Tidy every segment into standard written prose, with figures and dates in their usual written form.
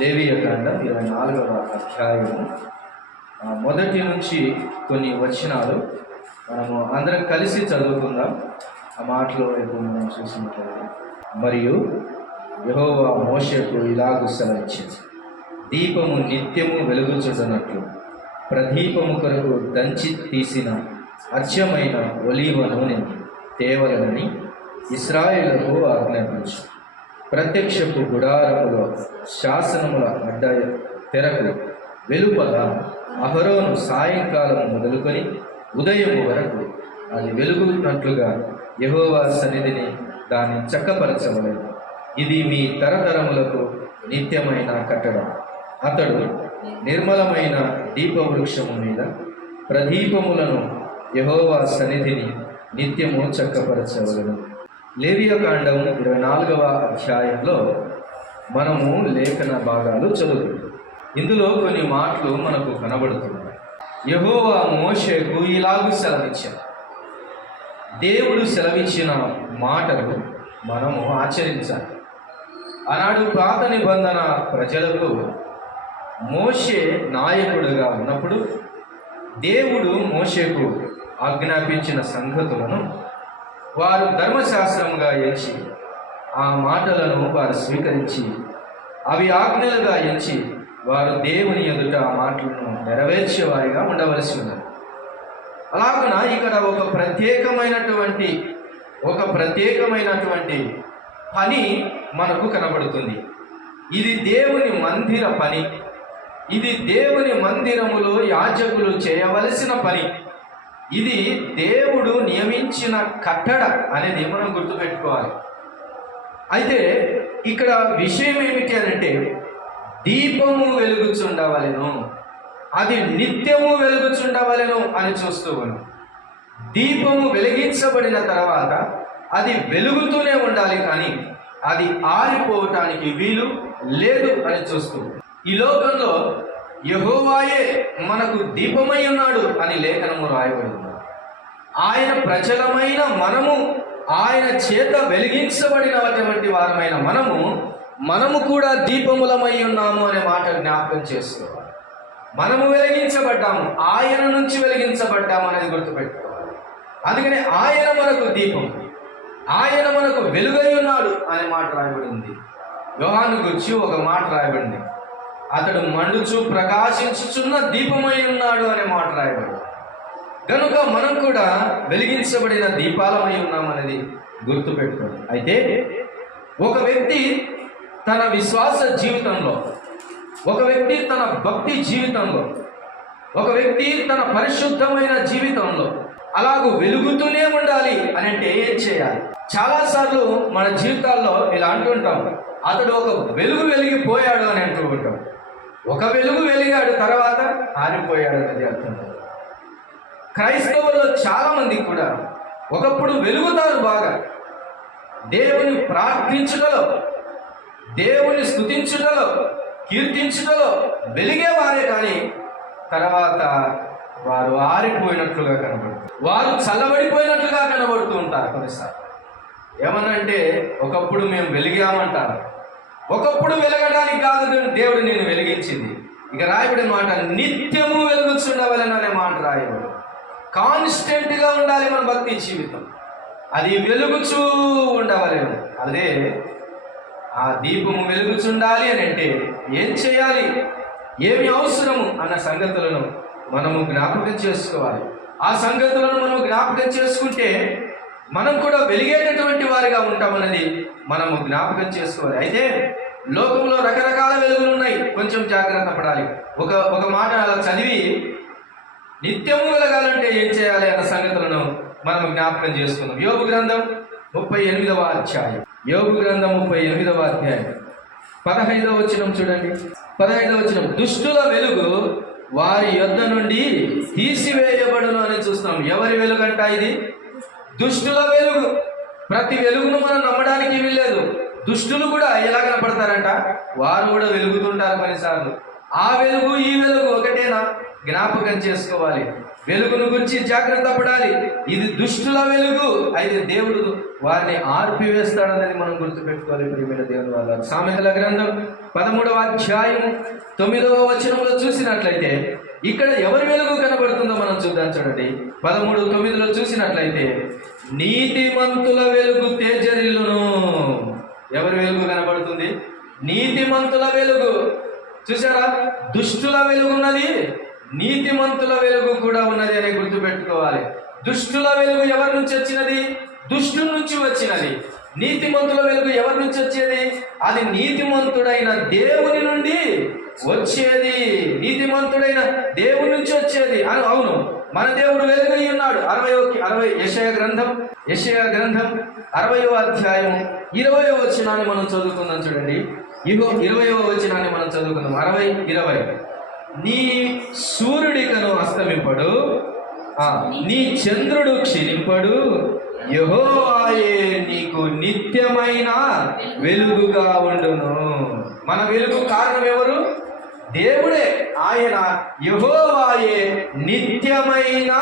లేవియకాండం 24వ అధ్యాయము మొదటి నుంచి కొన్ని వచనాలు మనము అందరం కలిసి చదువుకుందాం. ఆ మాటలో వైపు మనం చూసినట్లయితే, మరియు యెహోవా మోషేకు ఇలాగు సెలవిచ్చింది, దీపము నిత్యము వెలుగుచున్నట్లు ప్రదీపము కొరకు దంచి తీసిన అచ్చమైన ఒలీవ నూనెను తేవలనని ఇశ్రాయేలుకు ఆజ్ఞాపించు. ప్రత్యక్షపు గుడారములో శాసనముల అడ్డ తెరకు వెలుపల అహరోను సాయంకాలం మొదలుకొని ఉదయం వరకు అది వెలుగునట్లుగా యెహోవా సన్నిధిని దాన్ని చక్కపరచవలెను. ఇది మీ తరతరములకు నిత్యమైన కట్టడం. అతడు నిర్మలమైన దీపవృక్షము మీద ప్రదీపములను యెహోవా సన్నిధిని నిత్యము చక్కపరచవలెను. లేవియకాండం 24వ అధ్యాయంలో మనము లేఖన భాగాలు చదువుతాం. ఇందులో కొన్ని మాటలు మనకు కనబడుతున్నాయి. యెహోవా మోషేకు ఇలాగూ సెలవిచ్చాడు. దేవుడు సెలవిచ్చిన మాటలు మనము ఆచరించాలి. ఆనాడు పాత నిబంధన ప్రజలకు మోషే నాయకుడుగా ఉన్నప్పుడు దేవుడు మోషేకు ఆజ్ఞాపించిన సంగతులను వారు ధర్మశాస్త్రముగా ఎంచి ఆ మాటలను వారు స్వీకరించి అవి ఆజ్ఞలుగా ఎంచి వారు దేవుని ఎదుట ఆ మాటలను నెరవేర్చేవారిగా ఉండవలసి ఉన్నది. అలాగున ఇక్కడ ఒక ప్రత్యేకమైనటువంటి పని మనకు కనబడుతుంది. ఇది దేవుని మందిర పని. ఇది దేవుని మందిరములో యాజకులు చేయవలసిన పని. ఇది దేవుడు నియమించిన కట్టడ అనేది మనం గుర్తుపెట్టుకోవాలి. అయితే ఇక్కడ విషయం ఏమిటి అంటే, దీపము వెలుగుచుండవలెను, అది నిత్యము వెలుగుచుండవలెను అని చూస్తూ ఉన్నాం. దీపము వెలిగించబడిన తర్వాత అది వెలుగుతూనే ఉండాలి, కానీ అది ఆరిపోవటానికి వీలు లేదు అని చూస్తూ, ఈ లోకంలో యెహోవాయే మనకు దీపమై ఉన్నాడు అని లేఖనము రాయబడింది. ఆయన ప్రజలమైన మనము, ఆయన చేత వెలిగించబడినటువంటి వారమైన మనము కూడా దీపములమై ఉన్నాము అనే మాట జ్ఞాపకం చేసుకోవాలి. మనము వెలిగించబడ్డాము, ఆయన నుంచి వెలిగించబడ్డాము అనేది గుర్తుపెట్టుకోవాలి. అందుకని ఆయన మనకు దీపం, ఆయన మనకు వెలుగై ఉన్నాడు అనే మాట రాయబడింది. యోహాను గురించి ఒక మాట రాయబడింది, అతడు మండుచు ప్రకాశించుచున్న దీపమై ఉన్నాడు అనే మాట రాయబడింది. కనుక మనం కూడా వెలిగించబడిన దీపాలమై ఉన్నామనేది గుర్తుపెట్టుకోండి. అయితే ఒక వ్యక్తి తన విశ్వాస జీవితంలో, ఒక వ్యక్తి తన భక్తి జీవితంలో, ఒక వ్యక్తి తన పరిశుద్ధమైన జీవితంలో అలాగూ వెలుగుతూనే ఉండాలి అని అంటే ఏం చేయాలి? చాలాసార్లు మన జీవితాల్లో ఇలా అంటుంటాం, అతడు ఒక వెలుగు వెలిగిపోయాడు అని అంటూ ఉంటాం. ఒక వెలుగు వెలిగాడు, తర్వాత ఆరిపోయాడు అనేది అర్థం. క్రైస్తవుల్లో చాలా మంది కూడా ఒకప్పుడు వెలుగుతారు బాగా, దేవుని ప్రార్థించుటలో, దేవుని స్తుతించుటలో, కీర్తించుటలో వెలిగేవారే, కానీ తర్వాత వారు ఆరిపోయినట్లుగా కనబడుతుంది, వారు చల్లబడిపోయినట్లుగా కనబడుతూ ఉంటారు. కొన్నిసార్లు ఏమనంటే, ఒకప్పుడు మేము వెలిగామంటారు. ఒకప్పుడు వెలగడానికి కాదు దేవుడు నేను వెలిగించింది. ఇక రాయబడిన మాట నిత్యము వెలుగుచుండవలెను అనే మాట రాయబడి, కాన్స్టెంట్గా ఉండాలి మన భక్తి జీవితం, అది వెలుగుచూ ఉండవలేను. అదే ఆ దీపము వెలుగుచుండాలి అని అంటే ఏం చేయాలి, ఏమి అవసరము అన్న సంగతులను మనము జ్ఞాపకం చేసుకోవాలి. ఆ సంగతులను మనము జ్ఞాపకం చేసుకుంటే మనం కూడా వెలిగేటటువంటి వారిగా ఉంటామన్నది మనము జ్ఞాపకం చేసుకోవాలి. అయితే లోకంలో రకరకాల వెలుగులు ఉన్నాయి, కొంచెం జాగ్రత్త పడాలి. ఒక మాట అలా చదివి నిత్యము వెలగాలంటే ఏం చేయాలి అన్న సంగతులను మనం జ్ఞాపకం చేసుకుందాం. యోబు గ్రంథం 38వ అధ్యాయం, యోబు గ్రంథం 38వ అధ్యాయం 15వ వచనం చూడండి. 15వ వచనం, దుష్టుల వెలుగు వారి యొద్ద నుండి తీసివేయబడును అని చూస్తాం. ఎవరి వెలుగంట ఇది? దుష్టుల వెలుగు. ప్రతి వెలుగును మనం నమ్మడానికి వీల్లేదు. దుష్టులు కూడా ఎలా కనపడతారంట? వారు కూడా వెలుగుతుంటారు కొన్నిసార్లు. ఆ వెలుగు ఈ వెలుగు ఒకటేనా? జ్ఞాపకం చేసుకోవాలి. వెలుగును గురించి జాగ్రత్త పడాలి. ఇది దుష్టుల వెలుగు, అయితే దేవుడు వారిని ఆర్పివేస్తాడనేది మనం గుర్తుపెట్టుకోవాలి. ప్రియమైన దేవుని వాళ్ళ సామెతల గ్రంథం 13వ అధ్యాయం 9వ వచనంలో చూసినట్లయితే ఇక్కడ ఎవరి వెలుగు కనబడుతుందో మనం చూద్దాం. చూడండి, 13:9లో చూసినట్లయితే నీతిమంతుల వెలుగు తేజరిల్లును. ఎవరి వెలుగు కనబడుతుంది? నీతిమంతుల వెలుగు. చూసారా, దుష్టుల వెలుగు ఉన్నది, నీతిమంతుల వెలుగు కూడా ఉన్నది అని గుర్తుపెట్టుకోవాలి. దుష్టుల వెలుగు ఎవరి నుంచి వచ్చినది? దుష్టుల నుంచి వచ్చినది. నీతిమంతుల వెలుగు ఎవరి నుంచి వచ్చేది? అది నీతిమంతుడైన దేవుని నుండి వచ్చేది. నీతిమంతుడైన దేవుని నుంచి వచ్చేది. అవును, మన దేవుడు వెలుగై ఉన్నాడు. 60 యెషయా గ్రంథం 60వ అధ్యాయం 20వ వచనాన్ని మనం చదువుకుందాం. చూడండి, 20వ వచనాన్ని మనం చదువుకుందాం. 60:20 నీ సూర్యుడికను అస్తమింపడు, నీ చంద్రుడు క్షీణింపడు, యెహోవాయే నీకు నిత్యమైన వెలుగుగా ఉండును. మన వెలుగు కారణం ఎవరు? దేవుడే. ఆయన యెహోవాయే నిత్యమైన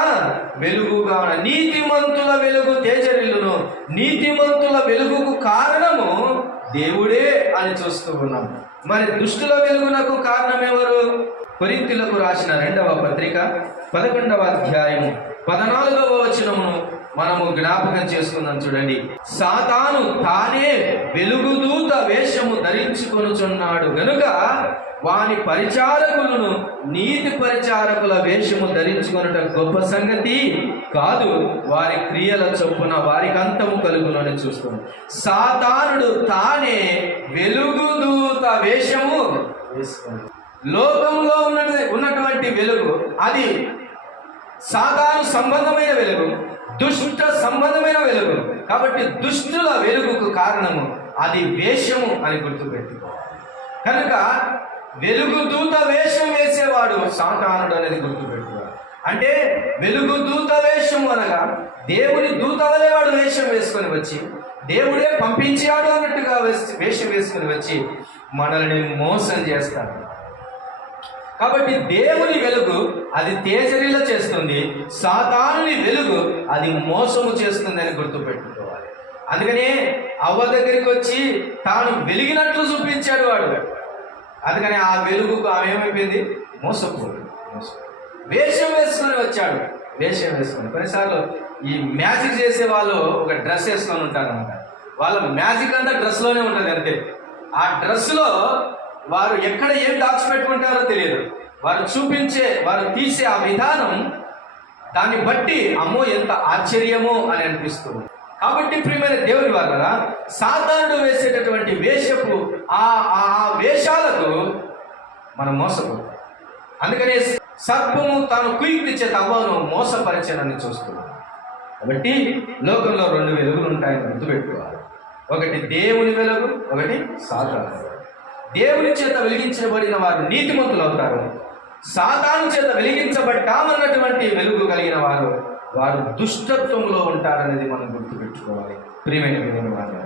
వెలుగుగా. నీతిమంతుల వెలుగు తేజరిల్లును. నీతిమంతుల వెలుగుకు కారణము దేవుడే అని చూస్తూ ఉన్నాం. మరి దుష్టుల వెలుగునకు కారణం ఎవరు? కొరింథీయులకు రాసిన 2వ పత్రిక 11వ అధ్యాయం 14వ వచనమును మనము జ్ఞాపకం చేసుకుందాం. చూడండి, సాతాను తానే వెలుగుదూత వేషము ధరించుకొనుచున్నాడు గనుక వాని పరిచారకులను నీతి పరిచారకుల వేషము ధరించుకొనుట గొప్ప సంగతి కాదు, వారి క్రియల చొప్పున వారికి అంతము కలుగునని చూస్తున్నాం. సాతానుడు తానే వెలుగుదూత వేషము వేసుకున్నాడు. లోకంలో ఉన్నటువంటి వెలుగు అది సాతాను సంబంధమైన వెలుగు, దుష్ట సంబంధమైన వెలుగు. కాబట్టి దుష్టుల వెలుగుకు కారణము అది వేషము అని గుర్తుపెట్టుకోవాలి. కనుక వెలుగుదూత వేషం వేసేవాడు సాతానుడు అనేది గుర్తుపెట్టుకోవాలి. అంటే వెలుగుదూత వేషము అనగా దేవుని దూత వలె వాడు వేషం వేసుకొని వచ్చి, దేవుడే పంపించాడు అన్నట్టుగా వేషం వేసుకొని వచ్చి మనల్ని మోసం చేస్తాడు. కాబట్టి దేవుని వెలుగు అది తేజరిల్ల చేస్తుంది, సాతానుని వెలుగు అది మోసము చేస్తుంది అని గుర్తుపెట్టుకోవాలి. అందుకనే అవ్వ దగ్గరికి వచ్చి తాను వెలిగినట్లు చూపించాడు వాడు. అందుకని ఆ వెలుగుకు ఆమె ఏమైపోయింది? మోసపోయింది. వేషం వేసుకొని వచ్చాడు. వేషం వేసుకొని కొన్నిసార్లు ఈ మ్యాజిక్ చేసే వాళ్ళు ఒక డ్రెస్ వేసుకొని ఉంటారు అన్నమాట. వాళ్ళ మ్యాజిక్ అంతా డ్రెస్లోనే ఉంటుంది అంతే. ఆ డ్రెస్లో వారు ఎక్కడ ఏం దాచిపెట్టుకుంటారో తెలియదు. వారు తీసే ఆ విధానం, దాన్ని బట్టి అమ్మో ఎంత ఆశ్చర్యమో అని అనిపిస్తుంది. కాబట్టి ప్రియమైన దేవుని వల్ల సాతానుడు వేసేటటువంటి వేషపు ఆ వేషాలకు మనం మోసపోతాం. అందుకనే సర్పము తాను కుయుక్తి చేత అవ్వను మోసపరిచనని చూస్తున్నాం. కాబట్టి లోకంలో 2 వెలుగులు ఉంటాయని గుర్తుపెట్టుకోవాలి. ఒకటి దేవుని వెలుగు, ఒకటి సాతాను. దేవుని చేత వెలిగించబడిన వారు నీతిమంతులు అవుతారు. సాతాను చేత వెలిగించబడ్డామన్నటువంటి వెలుగు కలిగిన వారు దుష్టత్వంలో ఉంటారనేది మనం గుర్తుపెట్టుకోవాలి. ప్రియమైన దేవుని వారు,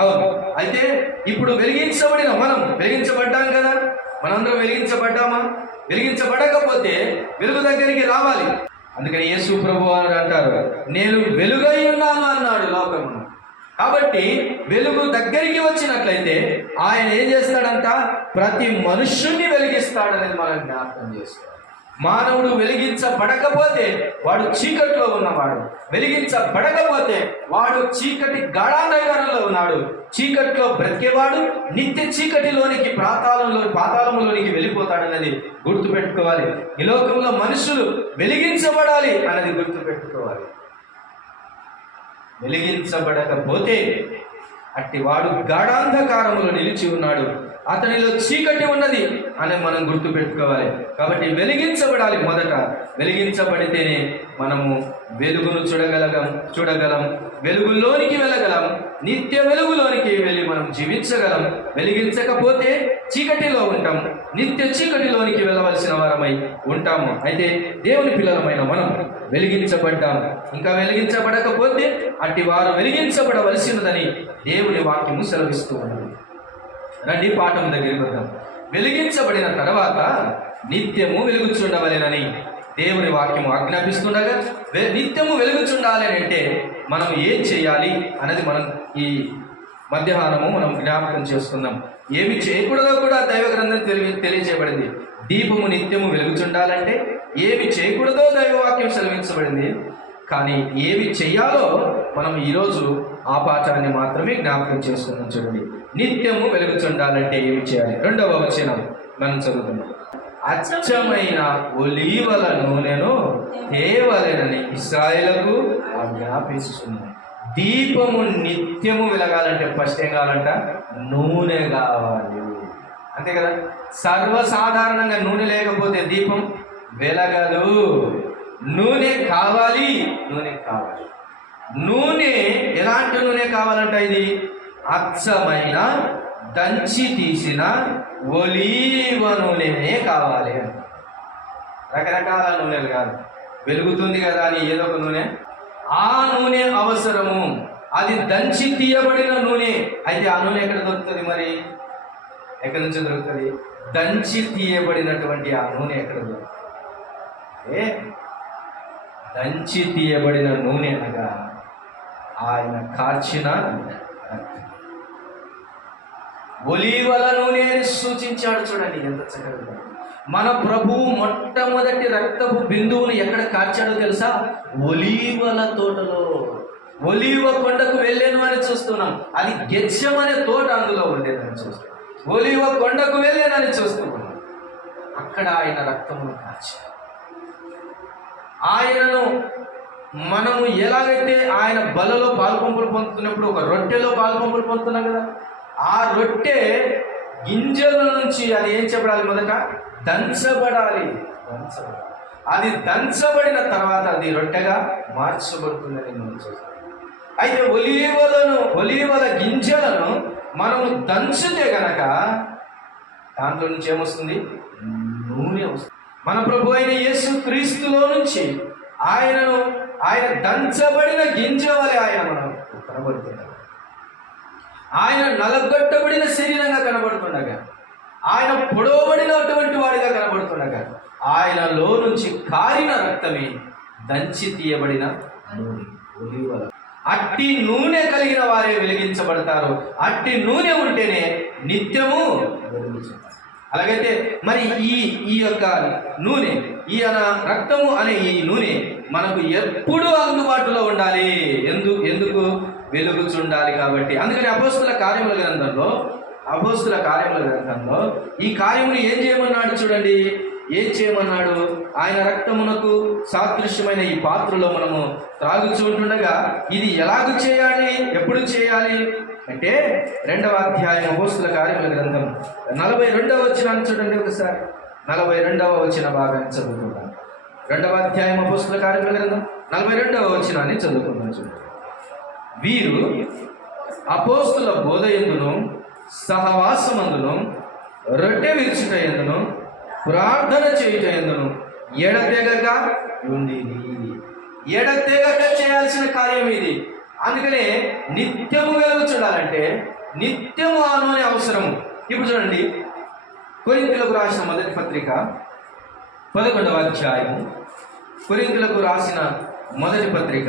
అవును. అయితే ఇప్పుడు మనం వెలిగించబడ్డాం కదా, మనందరం వెలిగించబడ్డామా? వెలిగించబడకపోతే వెలుగు దగ్గరికి రావాలి. అందుకని యేసు ప్రభువు అంటారు, నేను వెలుగై ఉన్నాను అన్నాడు లోకమును. కాబట్టి వెలుగు దగ్గరికి వచ్చినట్లయితే ఆయన ఏం చేస్తాడంట? ప్రతి మనుష్యుని వెలిగిస్తాడనేది మనం జ్ఞాపకం చేసుకోవాలి. మానవుడు వెలిగించబడకపోతే వాడు చీకటిలో ఉన్నవాడు, వెలిగించబడకపోతే వాడు చీకటి గాఢాంధకారంలో ఉన్నాడు. చీకటిలో బ్రతికేవాడు నిత్య చీకటిలోనికి పాతాళంలోనికి వెళ్ళిపోతాడన్నది గుర్తుపెట్టుకోవాలి. ఈ లోకంలో మనుషులు వెలిగించబడాలి అన్నది గుర్తుపెట్టుకోవాలి. వెలిగించబడకపోతే అట్టి వాడు గాఢాంధకారములో నిలిచి ఉన్నాడు, అతనిలో చీకటి ఉన్నది అని మనం గుర్తుపెట్టుకోవాలి. కాబట్టి వెలిగించబడాలి. మొదట వెలిగించబడితేనే మనము వెలుగును చూడగలం, వెలుగులోనికి వెళ్ళగలం, నిత్య వెలుగులోనికి వెళ్ళి మనం జీవించగలం. వెలిగించకపోతే చీకటిలో ఉంటాం, నిత్య చీకటిలోనికి వెళ్ళవలసిన వారమై ఉంటాము. అయితే దేవుని పిల్లలమైన మనం వెలిగించబడ్డాము. ఇంకా వెలిగించబడకపోతే అట్టి వారు వెలిగించబడవలసినదని దేవుని వాక్యము సెలవిస్తూ ఉన్నది. రండి పాఠం దగ్గరికి వద్దాం. వెలిగించబడిన తర్వాత నిత్యము వెలుగుచుండవలెనని దేవుని వాక్యం ఆజ్ఞాపిస్తుండగా నిత్యము వెలుగుచుండాలి అని అంటే మనం ఏం చేయాలి అనేది మనం ఈ మధ్యాహ్నము మనం జ్ఞాపకం చేసుకుందాం. ఏమి చేయకూడదో కూడా దైవ గ్రంథం తెలియజేయబడింది. దీపము నిత్యము వెలుగుచుండాలంటే ఏమి చేయకూడదో దైవవాక్యం సెలవించబడింది. కానీ ఏమి చెయ్యాలో మనం ఈరోజు ఆ పాఠాన్ని మాత్రమే జ్ఞాపకం చేసుకుందాం. చూడండి, నిత్యము వెలుగుచుండాలంటే ఏమి చేయాలి? 2వ వచనం మనం చదువుతున్నాం. అచ్చమైన ఒలీవల నూనెను తేవలెనని ఇశ్రాయేలుకు ఆజ్ఞాపిస్తున్నాను. దీపము నిత్యము వెలగాలంటే ఫస్ట్ ఏం కావాలంట? నూనె కావాలి. అంతే కదా, సర్వసాధారణంగా నూనె లేకపోతే దీపం వెలగదు. నూనె కావాలి. నూనె ఎలాంటి నూనె కావాలంట? ఇది అచ్చమైన దంచి తీసిన ఒలీవ నూనెనే కావాలి అంట. రకరకాల నూనెలు కాదు, వెలుగుతుంది కదా అని ఏదో ఒక నూనె, ఆ నూనె అవసరము. అది దంచి తీయబడిన నూనె. అయితే ఆ నూనె ఎక్కడ దొరుకుతుంది? మరి ఎక్కడి నుంచి దొరుకుతుంది? దంచి తీయబడినటువంటి ఆ నూనె ఎక్కడ దొరుకుతుంది? దంచి తీయబడిన నూనె అనగా ఆయన కార్చిన ఒలీవల నూనె సూచించాడు. చూడండి ఎంత చక్కగా. మన ప్రభువు మొట్టమొదటి రక్తపు బిందువును ఎక్కడ కార్చాడో తెలుసా? ఒలీవల తోటలో. ఒలీవ కొండకు వెళ్ళాను అని చూస్తున్నాం. అది గెత్సెమనే తోట అందులో ఉండేదని చూస్తున్నాం. ఒలీవ కొండకు వెళ్ళానని చూస్తున్నాం. అక్కడ ఆయన రక్తమును కార్చాడు. ఆయనను మనము ఎలాగైతే ఆయన బలలో పాల్పంపులు పొందుతున్నప్పుడు ఒక రొట్టెలో పాల్పంపులు పొందుతున్నాం కదా, ఆ రొట్టె గింజల నుంచి అది ఏం చెప్పడాలి? మొదట దంచబడాలి. అది దంచబడిన తర్వాత అది రొట్టెగా మార్చబడుతుందని మనం చూస్తాం. అయితే ఒలీవల గింజలను మనము దంచితే గనక దాంట్లో నుంచి ఏమొస్తుంది? నూనె వస్తుంది. మన ప్రభు అయిన యేసు క్రీస్తులో నుంచి ఆయన దంచబడిన గింజ వలె ఆయన మనం కనబడుతున్నాడు. ఆయన నలగొట్టబడిన శరీరంగా కనబడుతుండగా, ఆయన పొడవబడినటువంటి వాడిగా కనబడుతుండగా, ఆయనలో నుంచి కారిన రక్తమే దంచి తీయబడిన నూనె, ఒలీవల. అట్టి నూనె కలిగిన వారే వెలిగించబడతారు. అట్టి నూనె ఉంటేనే నిత్యము వెలుగుచుంటారు. అలాగైతే మరి ఈ యొక్క నూనె, ఈయన రక్తము అనే ఈ నూనె మనకు ఎప్పుడూ అందుబాటులో ఉండాలి. ఎందుకు? వెలుగుచుండాలి కాబట్టి. అందుకని అపోస్తుల కార్యముల గ్రంథంలో ఈ కార్యములు ఏం చేయమన్నాడు? చూడండి, ఏం చేయమన్నాడు? ఆయన రక్తమునకు సాదృశ్యమైన ఈ పాత్రలో మనము త్రాగుచుంటుండగా ఇది ఎలాగూ చేయాలి, ఎప్పుడు చేయాలి అంటే 2వ అధ్యాయం అపోస్తుల కార్యముల గ్రంథం 42వ వచనాన్ని చూడండి ఒకసారి. 42వ వచన భాగాన్ని చదువుకుందాం. 2వ అధ్యాయం అపోస్తుల కార్యముల గ్రంథం 42వ వచనాన్ని చదువుకుందాం. చూడండి, వీరు అపోస్తుల బోధ యందును సహవాసమందును రొట్టె విరుచుట యందును ప్రార్థన చేయుట యందును ఎడతెగక ఉండేది. ఎడతెగక చేయాల్సిన కార్యం ఇది. అందుకనే నిత్యము వెలుగుచుండాలంటే నిత్యము ఆ నూనె అవసరము. ఇప్పుడు చూడండి, కొరింథీయులకు రాసిన మొదటి పత్రిక 11వ అధ్యాయం. కొరింథీయులకు రాసిన మొదటి పత్రిక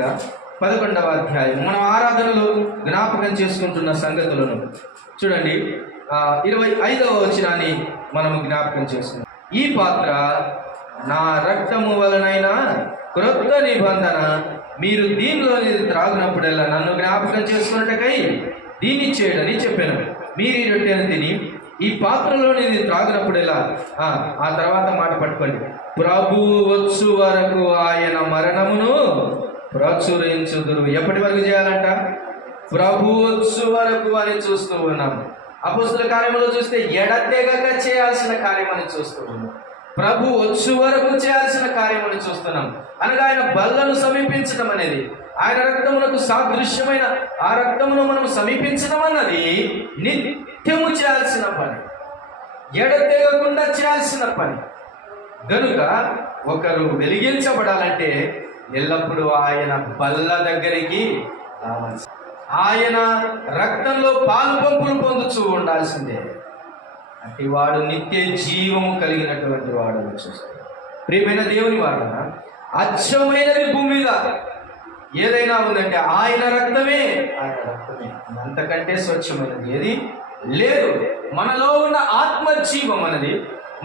11వ అధ్యాయం. మనం ఆరాధనలో జ్ఞాపకం చేసుకుంటున్న సంగతులను చూడండి. 25వ వచనాన్ని మనము జ్ఞాపకం చేసుకున్నాం. ఈ పాత్ర నా రక్తము వలనైనా క్రొత్త నిబంధన, మీరు దీనిలోని త్రాగునప్పుడల్లా నన్ను జ్ఞాపకం చేసుకున్నట్టుకై దీన్ని చేయడని చెప్పాను. మీరు ఈ రొట్టెను తిని ఈ పాత్రలోని త్రాగినప్పుడల్లా ఆ తర్వాత మాట పట్టుకోండి. ప్రభు వచ్చు వరకు ఆయన మరణమును ప్రచురించుదురు. ఎప్పటి వరకు చేయాలంట? ప్రభు వచ్చు వరకు అని చూస్తూ ఉన్నాం. అపోస్తుల కార్యములో చూస్తే ఎడతెగక చేయాల్సిన కార్యం అని చూస్తూ ఉన్నాం. ప్రభు వచ్చు వరకు చేయాల్సిన కార్యం అని చూస్తున్నాం. అనగా ఆయన బల్లను సమీపించడం అనేది, ఆయన రక్తమునకు సాదృశ్యమైన ఆ రక్తమును మనం సమీపించడం అన్నది నిత్యము చేయాల్సిన పని, ఎడతెగకుండా చేయాల్సిన పని. గనుక ఒకరు వెలిగించబడాలంటే ఎల్లప్పుడూ ఆయన బల్ల దగ్గరికి రావాల్సి, ఆయన రక్తంలో పాలు పంపులు పొందుతూ ఉండాల్సిందే. అట్టి వాడు నిత్య జీవము కలిగినటువంటి వాడు చూస్తాడు. ప్రియమైన దేవుని వారలారా, అచ్చమైనది భూమి మీద ఏదైనా ఉందంటే ఆయన రక్తమే. ఆయన రక్తమే అంతకంటే స్వచ్ఛమైనది ఏది లేదు. మనలో ఉన్న ఆత్మ జీవం అనేది,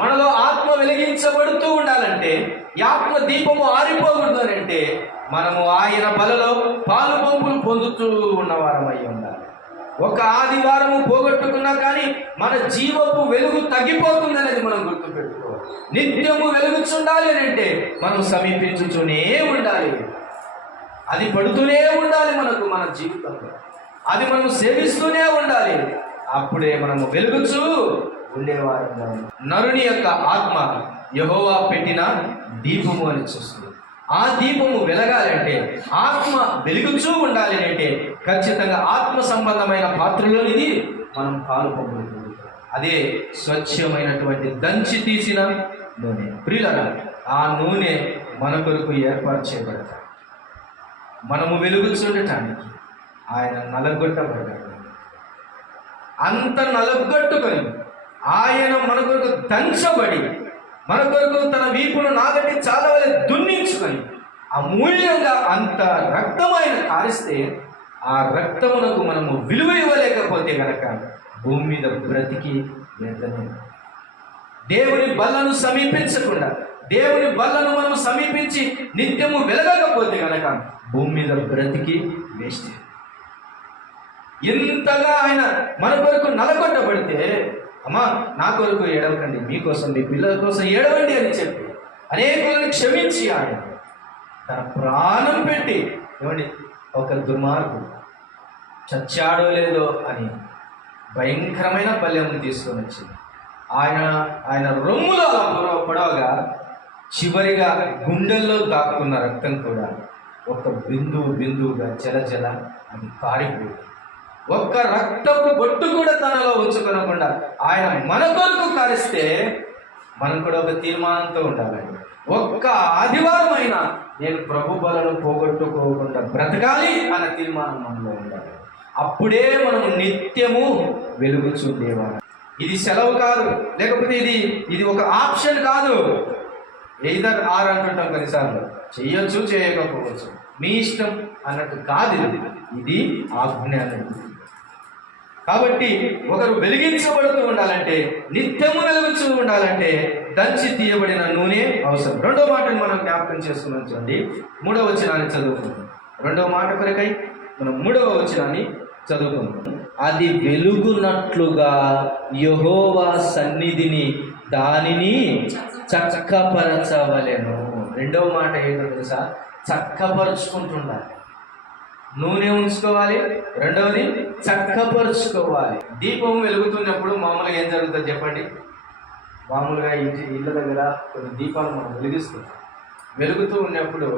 మనలో ఆత్మ వెలిగించబడుతూ ఉండాలంటే, ఈ ఆత్మ దీపము ఆరిపోకూడదు అని అంటే మనము ఆయన బలలో పాలు పంపులు పొందుతూ ఉన్నవారమై ఉండాలి. ఒక ఆదివారము పోగొట్టుకున్నా కానీ మన జీవపు వెలుగు తగ్గిపోతుంది అనేది మనం గుర్తుపెట్టుకోవాలి. నిత్యము వెలుగుచుండాలి అని అంటే మనం సమీపించుతూనే ఉండాలి. అది పడుతూనే ఉండాలి మనకు, మన జీవితంలో అది మనం సేవిస్తూనే ఉండాలి. అప్పుడే మనము వెలుగుచూ ఉండేవారు. నరుని యొక్క ఆత్మ యెహోవా పెట్టిన దీపము అని చూస్తుంది. ఆ దీపము వెలగాలంటే, ఆత్మ వెలుగుచూ ఉండాలి అంటే ఖచ్చితంగా ఆత్మ సంబంధమైన పాత్రలోనిది మనం పాలు పొందుతుంది. అదే స్వచ్ఛమైనటువంటి దంచి తీసిన నూనె. ప్రియులారా, ఆ నూనె మన కొరకు ఏర్పాటు చేయబడతాయి. మనము వెలుగుచుండటానికి ఆయన నలగొట్టబడ్డాడు. అంత నలగొట్టుకొని ఆయన మన కొరకు దంచబడి, మన కొరకు తన వీపును నాగటి చాలా వల్ల దున్నించుకొని అమూల్యంగా అంత రక్తమైన కారిస్తే, ఆ రక్తమునకు మనము విలువ ఇవ్వలేకపోతే గనక భూమి మీద బ్రతికి వ్యర్థమే. దేవుని బల్లను సమీపించకుండా, దేవుని బల్లను మనం సమీపించి నిత్యము వెలగకపోతే గనక భూమి మీద బ్రతికి వేస్ట్. ఎంతగా ఆయన మన కొరకు నలగొట్టబడితే, అమ్మా నా కొరకు ఏడవకండి, మీకోసం మీ పిల్లల కోసం ఏడవండి అని చెప్పి అనేకులను క్షమించి ఆయన తన ప్రాణం పెట్టి, ఏమండి ఒక దుర్మార్గుడు చచ్చాడో లేదో అని భయంకరమైన పల్లెం తీసుకొని వచ్చింది. ఆయన రొమ్ములో అలా పొడవగా చివరిగా గుండెల్లో దాక్కున్న రక్తం కూడా ఒక బిందువుగా జల అది కారిపోయింది. ఒక్క రక్తపు బొట్టు కూడా తనలో ఉంచుకోనకుండా ఆయన మన కొరకు కారిస్తే మనం కూడా ఒక తీర్మానంతో ఉండాలండి. ఒక్క ఆదివారం అయినా నేను ప్రభు బలను పోగొట్టుకోకుండా బ్రతకాలి అన్న తీర్మానం మనలో ఉండాలి. అప్పుడే మనం నిత్యము వెలుగు చూడేవారు. ఇది సెలవు కాదు, లేకపోతే ఇది ఒక ఆప్షన్ కాదు. ఎయిదర్ ఆర్ అంటుంటాం కొన్నిసార్లు, చెయ్యొచ్చు చేయకపోవచ్చు, మీ ఇష్టం అన్నట్టు కాదు. ఇది ఆజ్ఞ అన్నట్టు. కాబట్టి ఒకరు వెలిగించబడుతూ ఉండాలంటే, నిత్యము వెలుగుచూ ఉండాలంటే దంచి తీయబడిన నూనె అవసరం. రెండో మాటను మనం జ్ఞాపకం చేసుకున్నాం. చూడండి, 3వ వచనాన్ని చదువుకుందాం. రెండవ మాట కొరకై మనం 3వ వచనాన్ని చదువుకుందాం. అది వెలుగునట్లుగా యెహోవా సన్నిధిని దానిని చక్కపరచవలెను. రెండవ మాట ఏంటో తెలుసా? చక్కపరుచుకుంటుండాలి. నూనె ఉంచుకోవాలి, రెండవది చక్కపరుచుకోవాలి. దీపం వెలుగుతున్నప్పుడు మామూలుగా ఏం జరుగుతుంది చెప్పండి? మామూలుగా ఇళ్ళ దగ్గర కొన్ని దీపాలు మనం వెలిగిస్తుంటాం. వెలుగుతూ ఉన్నప్పుడు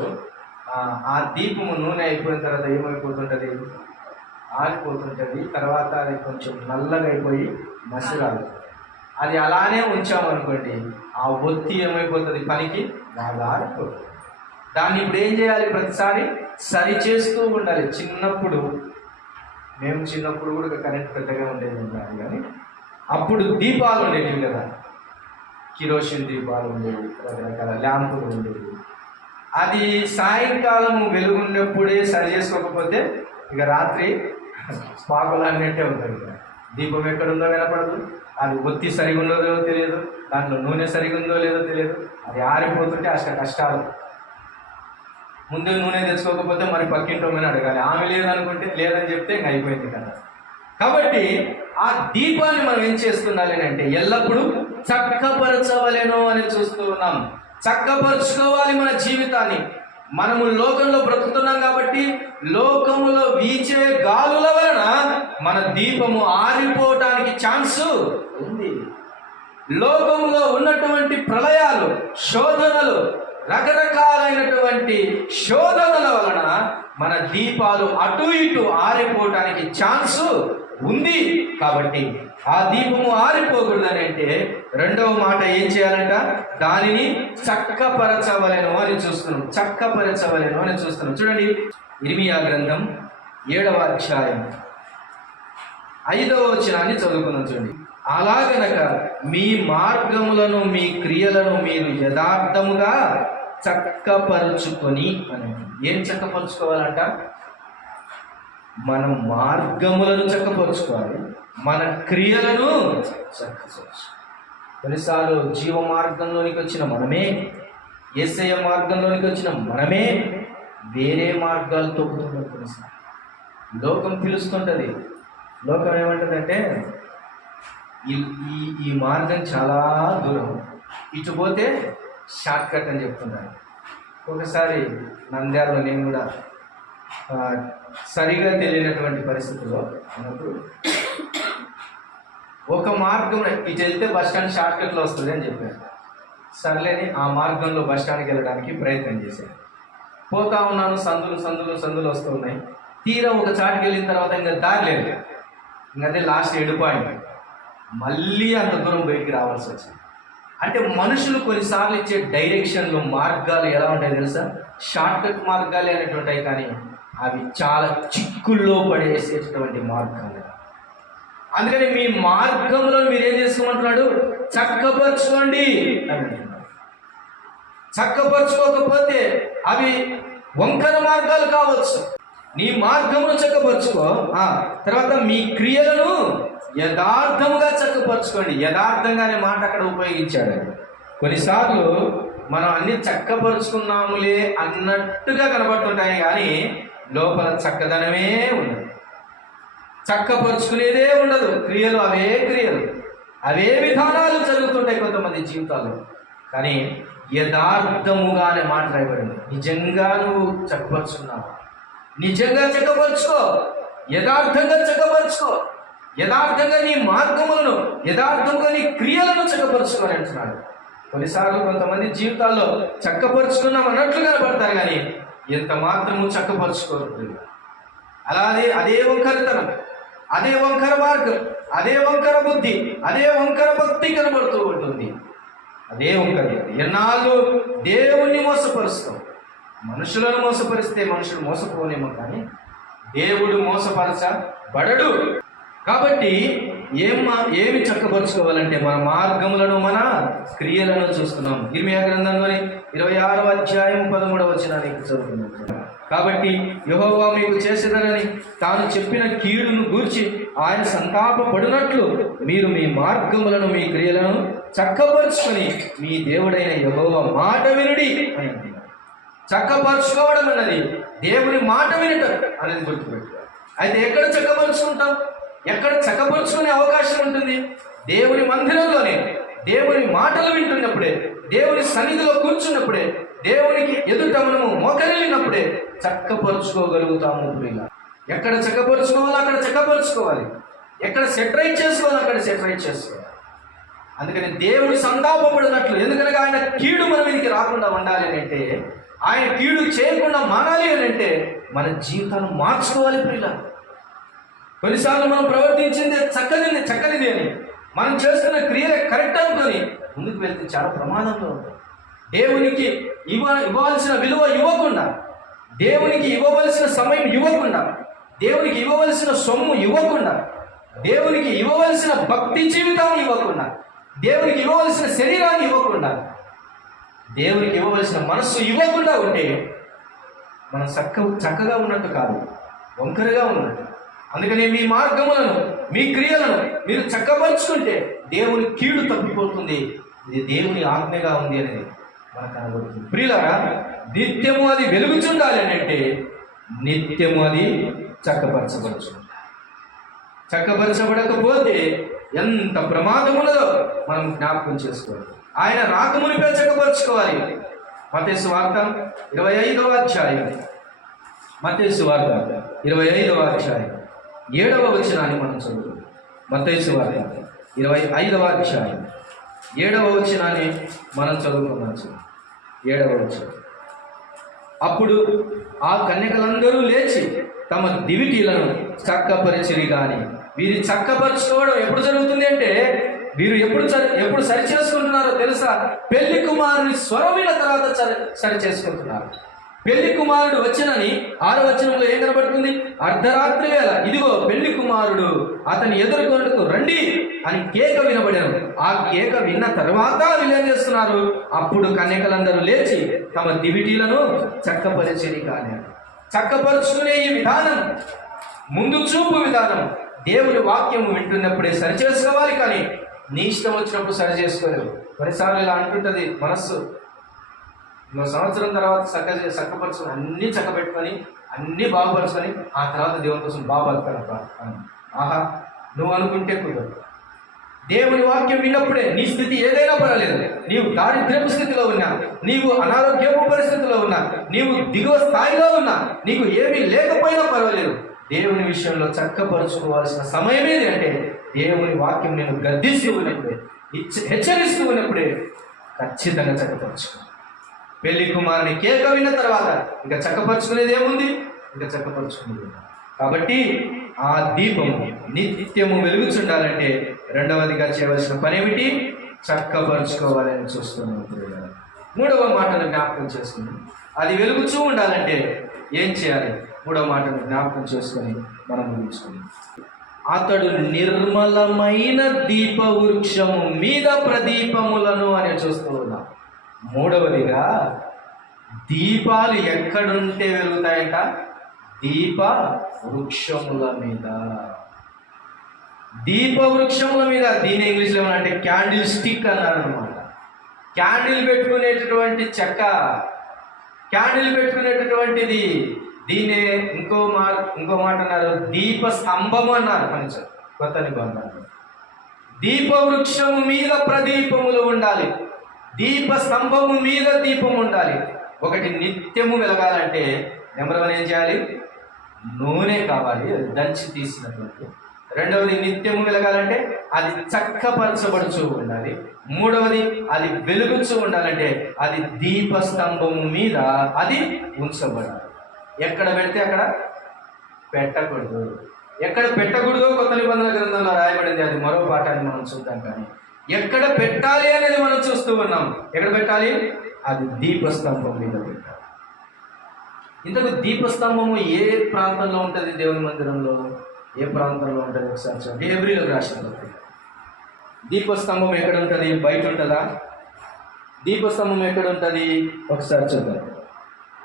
ఆ దీపము నూనె అయిపోయిన తర్వాత ఏమైపోతుంటుంది? ఆరిపోతుంటుంది. తర్వాత అది కొంచెం నల్లగా అయిపోయి మసిరాలు. అది అలానే ఉంచామనుకోండి, ఆ ఒత్తి ఏమైపోతుంది? పనికి బాగా ఆరిపోతుంది. దాన్ని ఇప్పుడు ఏం చేయాలి? ప్రతిసారి సరి చేస్తూ ఉండాలి. మేము చిన్నప్పుడు కూడా కరెంట్ పెద్దగా ఉండేది ఉండాలి, కానీ అప్పుడు దీపాలు ఉండేవి కదా, కిరోసిన్ దీపాలు ఉండేవి, రకరకాల ల్యాంపులు ఉండేవి. అది సాయంకాలం వెలుగున్నప్పుడే సరి చేసుకోకపోతే ఇక రాత్రి పాకులు అన్నట్టే ఉంటుంది కదా. దీపం ఎక్కడుందో వినపడదు, అది ఒత్తి సరిగా ఉందో లేదో తెలియదు, దాంట్లో నూనె సరిగా ఉందో లేదో తెలియదు, అది ఆరిపోతుంటే అష్ట కష్టాలు. ముందే నూనె తెచ్చుకోకపోతే మరి పక్కింటోమని అడగాలి, ఆమె లేదనుకుంటే లేదని చెప్తే ఇంక అయిపోయింది కదా. కాబట్టి ఆ దీపాన్ని మనం ఏం చేస్తుండాలి అంటే ఎల్లప్పుడూ చక్కపరచవలెను అని చూస్తూ ఉన్నాం. చక్కపరుచుకోవాలి మన జీవితాన్ని. మనము లోకంలో బ్రతుకుతున్నాం కాబట్టి లోకములో వీచే గాలుల వలన మన దీపము ఆరిపోవటానికి ఛాన్స్ ఉంది. లోకములో ఉన్నటువంటి ప్రళయాలు, శోధనలు, రకరకాలైనటువంటి శోధనల వలన మన దీపాలు అటు ఇటు ఆరిపోవటానికి ఛాన్స్ ఉంది. కాబట్టి ఆ దీపము ఆరిపోకూడదని అంటే రెండవ మాట ఏం చేయాలంట? దానిని చక్కపరచవలెను అని చూస్తున్నాం. చక్కపరచవలెను అని చూస్తున్నాం. చూడండి, ఇర్మియా గ్రంథం 7వ అధ్యాయం 5వ వచనాన్ని చదువుకుందాం. చూడండి, అలాగనక మీ మార్గములను మీ క్రియలను మీరు యథార్థముగా చక్కపరుచుకొని అని. ఏం చక్కపరుచుకోవాలంట? మన మార్గములను చక్కపరుచుకోవాలి, మన క్రియలను చక్కపరచు. కొన్నిసార్లు జీవ మార్గంలోనికి వచ్చిన మనమే, యేసయ్య మార్గంలోనికి వచ్చిన మనమే వేరే మార్గాలు తొక్కుతున్నాం. కొన్నిసార్లు లోకం పిలుస్తుంటుంది. లోకం ఏమంటుందంటే ఈ మార్గం చాలా దూరం, ఇటు పోతే షార్ట్ కట్ అని చెప్తున్నారు. ఒకసారి నంద్యాలలో నేను కూడా సరిగా తెలియనటువంటి పరిస్థితుల్లో ఉన్నప్పుడు ఒక మార్గం ఇటు వెళ్తే బస్ స్టాండ్ షార్ట్ కట్లో వస్తుంది అని చెప్పారు. సర్లేని ఆ మార్గంలో బస్ స్టాండ్కి వెళ్ళడానికి ప్రయత్నం చేశాను. పోతా ఉన్నాను, సందులు సందులు సందులు వస్తూ ఉన్నాయి. తీరా ఒక చాటుకి వెళ్ళిన తర్వాత ఇంకా దారి లేదు, ఇంకా అదే లాస్ట్ 7 పాయింట్. మళ్ళీ అంత దూరం బయటికి రావాల్సి వచ్చింది. అంటే మనుషులు కొన్నిసార్లు ఇచ్చే డైరెక్షన్లు, మార్గాలు ఎలా ఉంటాయి తెలుసా? షార్ట్ కట్ మార్గాలే అనేటువంటివి, కానీ అవి చాలా చిక్కుల్లో పడేసేటువంటి మార్గాలు. అందుకని మీ మార్గంలో మీరు ఏం చేసుకోమంటున్నాడు? చక్కపరచుకోండి అని అంటున్నాడు. చక్కపరచుకోకపోతే అవి వంకర మార్గాలు కావచ్చు. నీ మార్గమును చక్కపరచుకో, తర్వాత మీ క్రియలను యథార్థముగా చక్కపరచుకోండి. యథార్థంగా అనే మాట అక్కడ ఉపయోగించాడు. కొన్నిసార్లు మనం అన్ని చక్కపరుచుకున్నాములే అన్నట్టుగా కనబడుతుంటాయి, కానీ లోపల చక్కదనమే ఉండదు, చక్కపరుచుకునేదే ఉండదు. క్రియలు అవే క్రియలు, అవే విధానాలు జరుగుతుంటాయి కొంతమంది జీవితాల్లో. కానీ యథార్థముగా అనే మాట రాయబడింది. నిజంగా నువ్వు చక్కపరుచుకున్నావు, నిజంగా చక్కపరుచుకో, యథార్థంగా చక్కపరుచుకో, యథార్థంగా నీ మార్గములను, యథార్థంగా నీ క్రియలను చక్కపరుచుకొని అంటున్నాడు. కొన్నిసార్లు కొంతమంది జీవితాల్లో చక్కపరుచుకున్నాం అన్నట్లు కనబడతారు, కానీ ఎంత మాత్రము చక్కపరుచుకోరు. అలాగే అదే వంకరతనం, అదే వంకర మార్గం, అదే వంకర బుద్ధి, అదే వంకర భక్తి కనబడుతూ ఉంటుంది. అదే వంకర భక్తి. ఎన్నాళ్ళు దేవుణ్ణి మోసపరుస్తాం. మనుషులను మోసపరిస్తే మనుషులు మోసపోనేమో, కానీ దేవుడు మోసపరచబడడు. కాబట్టి ఏమి చక్కపరుచుకోవాలంటే మన మార్గములను, మన క్రియలను చూస్తున్నాం. ఇర్మియా గ్రంథంలోని 26వ అధ్యాయం 13వ వచనానికి చదువుతున్నాం. కాబట్టి యెహోవా మీకు చేసేదనని తాను చెప్పిన కీడును గూర్చి ఆయన సంతాపపడినట్లు మీరు మీ మార్గములను, మీ క్రియలను చక్కపరుచుకొని మీ దేవుడైన యెహోవా మాట వినుడి అని అంటున్నారు. చక్కపరుచుకోవడం అన్నది దేవుని మాట వినటం అనేది గుర్తుపెట్టుకోవాలి. అయితే ఎక్కడ చక్కపరుచుకుంటాం? ఎక్కడ చక్కపరుచుకునే అవకాశం ఉంటుంది? దేవుని మందిరంలోనే, దేవుని మాటలు వింటున్నప్పుడే, దేవుని సన్నిధిలో కూర్చున్నప్పుడే, దేవునికి ఎదుట మనము మోకరిల్లినప్పుడే చక్కపరుచుకోగలుగుతాము. ఎక్కడ చక్కపరుచుకోవాలో అక్కడ చక్కపరుచుకోవాలి, ఎక్కడ సెటరైట్ చేసుకోవాలో అక్కడ సెటరైట్ చేసుకోవాలి. అందుకని దేవుడు సంతాపపడినట్లు, ఎందుకనగా ఆయన కీడు మన మీదకి రాకుండా ఉండాలి అని అంటే, ఆయన కీడు చేయకుండా మానాలి అని అంటే మన జీవితాన్ని మార్చుకోవాలి. ప్రియుల, కొన్నిసార్లు మనం ప్రవర్తించింది చక్కనిది అని, మనం చేస్తున్న క్రియలు కరెక్ట్ అనుకొని ముందుకు వెళ్తే చాలా ప్రమాదంలో ఉంటుంది. దేవునికి ఇవ్వాల్సిన విలువ ఇవ్వకుండా, దేవునికి ఇవ్వవలసిన సమయం ఇవ్వకుండా, దేవునికి ఇవ్వవలసిన సొమ్ము ఇవ్వకుండా, దేవునికి ఇవ్వవలసిన భక్తి జీవితాన్ని ఇవ్వకుండా, దేవునికి ఇవ్వవలసిన శరీరాన్ని ఇవ్వకుండా, దేవునికి ఇవ్వవలసిన మనస్సు ఇవ్వకుండా ఉంటే మనం చక్కగా ఉన్నట్టు కాదు, వంకరగా ఉన్నట్టు. అందుకని మీ మార్గములను, మీ క్రియలను మీరు చక్కపరుచుకుంటే దేవుని కీడు తప్పిపోతుంది. ఇది దేవుని ఆజ్ఞగా ఉంది అనేది మనకు కనబడుతుంది. ప్రియులారా, నిత్యము అది వెలుగుచుండాలి అని అంటే నిత్యము అది చక్కపరచబడచ్చు. చక్కపరచబడకపోతే ఎంత ప్రమాదం ఉన్నదో మనం జ్ఞాపకం చేసుకోవాలి. ఆయన రాకమునిపై చక్కపరుచుకోవాలి. మత్తయి సువార్త 25వ అధ్యాయం, మత్తయి సువార్త 25వ అధ్యాయం 7వ వచనాన్ని మనం చదువుతాం. మత్తయి సువార్త 25వ అధ్యాయం 7వ వచనాన్ని మనం చదువుకున్నాం. 7వ వచనం. అప్పుడు ఆ కన్యకలందరూ లేచి తమ దివిటీలను చక్కపరిచిరి. కానీ వీరి చక్కపరచుకోవడం ఎప్పుడు జరుగుతుంది అంటే, వీరు ఎప్పుడు సరి చేసుకుంటున్నారో తెలుసా? పెళ్లి కుమారుని స్వరం విన్న తర్వాత సరి చేసుకుంటున్నారు. పెళ్లి కుమారుడు వచ్చనని 6వ వచనంలో ఏం కనబడుతుంది? అర్ధరాత్రి వేళ ఇదిగో పెళ్లి కుమారుడు అతని ఎదుర్కొంటకు రండి అని కేక వినబడాను. ఆ కేక విన్న తర్వాత వీళ్ళు ఏం చేస్తున్నారు? అప్పుడు కన్యకలందరూ లేచి తమ దివిటీలను చక్కపరిచేది. కానీ చక్కపరుచుకునే ఈ విధానం, ముందు చూపు విధానం, దేవుని వాక్యము వింటున్నప్పుడే సరి చేసుకోవాలి. కానీ నీ ఇష్టం వచ్చినప్పుడు సరి చేసుకోలేవు. కొన్నిసార్లు ఇలా అంటుంటుంది మనస్సు, సంవత్సరం తర్వాత చక్కపరుచుకొని అన్నీ చక్కబెట్టుకొని అన్నీ బాగుపరుచుకొని ఆ తర్వాత దేవుని కోసం బాగుపడతాను. ఆహా, నువ్వు అనుకుంటే కుదరదు. దేవుని వాక్యం విన్నప్పుడే నీ స్థితి ఏదైనా పర్వాలేదు. నీవు దారిద్ర్యపు స్థితిలో ఉన్నా, నీవు అనారోగ్యపు పరిస్థితిలో ఉన్నా, నీవు దిగువ స్థాయిలో ఉన్నా, నీకు ఏమీ లేకపోయినా పర్వాలేదు. దేవుని విషయంలో చక్కపరుచుకోవాల్సిన సమయం ఏది అంటే దేవుని వాక్యం నేను గద్దిస్తూ ఉన్నప్పుడే, హెచ్చరిస్తూ ఉన్నప్పుడే ఖచ్చితంగా చక్కపరచుకో. పెళ్లి కుమారుని కేక విన్న తర్వాత ఇంకా చక్కపరుచుకునేది ఏముంది? ఇంకా చక్కపరుచుకునేది. కాబట్టి ఆ దీపము నిత్యము వెలుగుచుండాలంటే రెండవదిగా చేయవలసిన పని ఏమిటి? చక్కపరుచుకోవాలని చూస్తున్నాం. 3వ మాటను జ్ఞాపకం చేసుకుని అది వెలుగుచూ ఉండాలంటే ఏం చేయాలి? 3వ మాటను జ్ఞాపకం చేసుకొని మనం ముగించుకున్నాం. అతడు నిర్మలమైన దీప వృక్షము మీద ప్రదీపములను అని చూస్తూ ఉన్నాం. 3వదిగా దీపాలు ఎక్కడుంటే వెలుగుతాయంట? దీప వృక్షముల మీద. దీప వృక్షముల మీద, దీని ఇంగ్లీష్లో ఏమన్నా క్యాండిల్ స్టిక్ అన్నారనమాట. క్యాండిల్ పెట్టుకునేటటువంటి చెక్క, క్యాండిల్ పెట్టుకునేటటువంటిది. దీనే ఇంకో మాట అన్నారు, దీప స్తంభము అన్నారు కొంచెం కొత్త నిబంధనలు. దీప వృక్షము మీద ప్రదీపములు ఉండాలి, దీప స్తంభము మీద దీపం ఉండాలి. ఒకటి నిత్యము వెలగాలంటే నెంబర్ 1 ఏం చేయాలి? నూనె కావాలి, అది దంచి తీసినటువంటి. రెండవది నిత్యము వెలగాలంటే అది చక్కపరచబడుచూ ఉండాలి. 3వది అది వెలుగుచూ ఉండాలంటే అది దీపస్తంభము మీద అది ఉంచబడాలి. ఎక్కడ పెడితే అక్కడ పెట్టకూడదు. ఎక్కడ పెట్టకూడదో కొత్త నిబంధన గ్రంథంలో రాయబడింది. అది మరో పాఠాన్ని మనం చూద్దాం. కానీ ఎక్కడ పెట్టాలి అనేది మనం చూస్తూ ఉన్నాం. ఎక్కడ పెట్టాలి? అది దీపస్తంభం మీద పెట్టాలి. ఇంతకు దీపస్తంభము ఏ ప్రాంతంలో ఉంటుంది? దేవుని మందిరంలో ఏ ప్రాంతంలో ఉంటుంది? ఒకసారి చూడండి. హెబ్రీయులకు రాసిన పత్రిక. దీపస్తంభం ఎక్కడ ఉంటుంది? బయట ఉంటుందా? దీపస్తంభం ఎక్కడ ఉంటుంది? ఒకసారి చూద్దాం.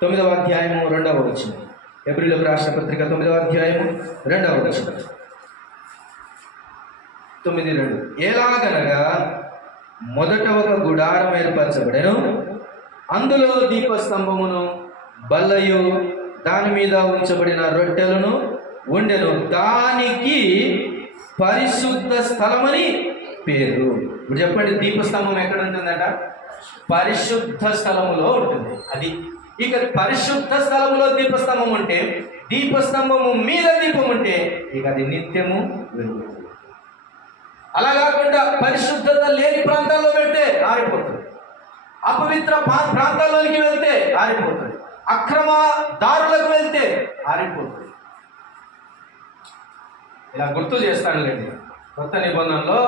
9వ అధ్యాయము 2వ వచనం. హెబ్రీయులకు రాసిన పత్రిక 9వ అధ్యాయము 2వ వచనం. 9:2. ఎలాగనగా మొదట ఒక గుడారం ఏర్పరచబడెను, అందులో దీపస్తంభమును బల్లయు దాని మీద ఉంచబడిన రొట్టెలను ఉండెను, దానికి పరిశుద్ధ స్థలమని పేరు. ఇప్పుడు చెప్పండి, దీపస్తంభం ఎక్కడ ఉంటుందట? పరిశుద్ధ స్థలములో ఉంటుంది. అది ఇక పరిశుద్ధ స్థలములో దీపస్తంభం ఉంటే, దీపస్తంభము మీద దీపం ఉంటే ఇక అది నిత్యము వెలుగు. అలా కాకుండా పరిశుద్ధత లేని ప్రాంతాల్లో పెడితే ఆరిపోతుంది, అపవిత్ర ప్రాంతాల్లోనికి వెళ్తే ఆరిపోతుంది, అక్రమ దారులకు వెళ్తే ఆరిపోతుంది. ఇలా గుర్తు చేస్తానులేండి. కొత్త నిబంధనలో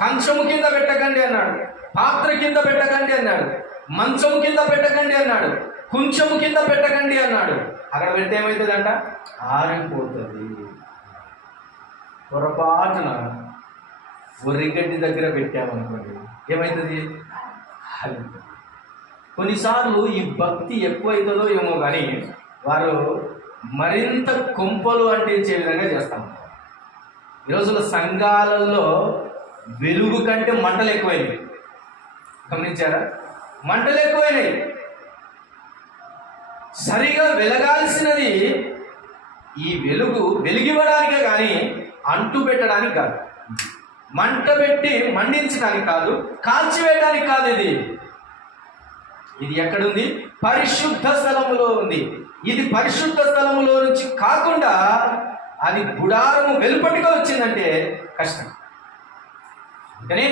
కంచము కింద పెట్టకండి అన్నాడు, పాత్ర కింద పెట్టకండి అన్నాడు, మంచము కింద పెట్టకండి అన్నాడు, కుంచము కింద పెట్టకండి అన్నాడు. అక్కడ పెడితే ఏమవుతుందంట? ఆరిపోతుంది. పొరపాటున ఒర్రిగడ్డి దగ్గర పెట్టామనుకోండి, ఏమవుతుంది? కొన్నిసార్లు ఈ భక్తి ఎక్కువైతుందో ఏమో కానీ వారు మరింత కొంపలు అంటించే విధంగా చేస్తాం. ఈ రోజుల సంఘాలలో వెలుగు కంటే మంటలు ఎక్కువైనాయి. గమనించారా? మంటలు ఎక్కువైనాయి. సరిగా వెలగాల్సినది ఈ వెలుగు వెలిగివ్వడానికే కానీ అంటు పెట్టడానికి కాదు, మంట పెట్టి మండించడానికి కాదు, కాల్చివేయడానికి కాదు. ఇది ఎక్కడుంది? పరిశుద్ధ స్థలములో ఉంది. ఇది పరిశుద్ధ స్థలములో నుంచి కాకుండా అది గుడారము వెలుపటిగా వచ్చిందంటే కష్టం. కానీ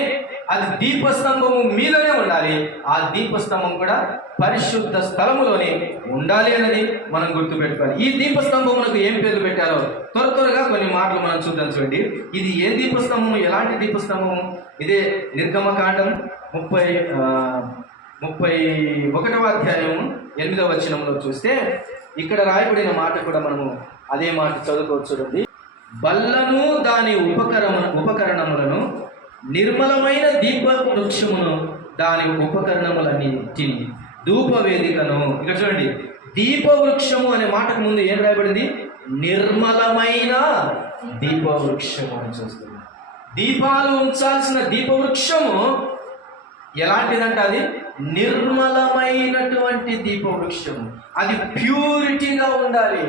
అది దీపస్తంభము మీదనే ఉండాలి. ఆ దీపస్తంభం కూడా పరిశుద్ధ స్థలములోనే ఉండాలి అనేది మనం గుర్తుపెట్టుకోవాలి. ఈ దీపస్తంభమునకు ఏం పేరు పెట్టారో త్వరగా కొన్ని మాటలు మనం చూద్దాం. చూడండి, ఇది ఏ దీపస్తంభము, ఎలాంటి దీపస్తంభము? ఇదే నిర్గమకాండం 31వ అధ్యాయం 8వ వచనంలో చూస్తే ఇక్కడ రాయబడిన మాట కూడా మనము అదే మాట చదువుకోవచ్చు. చూడండి, బల్లను దాని ఉపకరణములను నిర్మలమైన దీప వృక్షమును దాని ఉపకరణములన్నిటిని ధూపవేదికను. ఇక్కడ చూడండి, దీప వృక్షము అనే మాటకు ముందు ఏం రాయబడింది? నిర్మలమైన దీప వృక్షము అని చూస్తున్నాం. దీపాలు ఉంచాల్సిన దీప వృక్షము ఎలాంటిదంటే అది నిర్మలమైనటువంటి దీప వృక్షము. అది ప్యూరిటీగా ఉండాలి.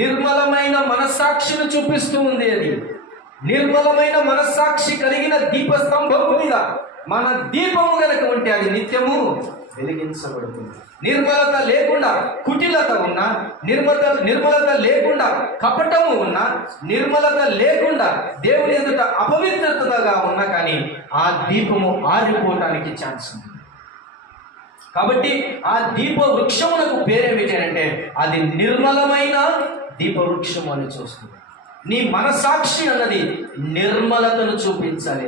నిర్మలమైన మనస్సాక్షిని చూపిస్తూ ఉంది. అది నిర్మలమైన మనస్సాక్షి కలిగిన దీపస్తంభము మీద మన దీపము గనక ఉంటే అది నిత్యము వెలిగించబడుతుంది. నిర్మలత లేకుండా కుటిలత ఉన్నా, నిర్మలత లేకుండా కపటము ఉన్నా, నిర్మలత లేకుండా దేవుని ఎదుట అపవిత్రతగా ఉన్నా కానీ ఆ దీపము ఆరిపోవటానికి ఛాన్స్ ఉంది. కాబట్టి ఆ దీప వృక్షమునకు పేరేమిటి అంటే అది నిర్మలమైన దీప వృక్షము అని చూస్తుంది. నీ మనస్సాక్షి అన్నది నిర్మలతను చూపించాలి.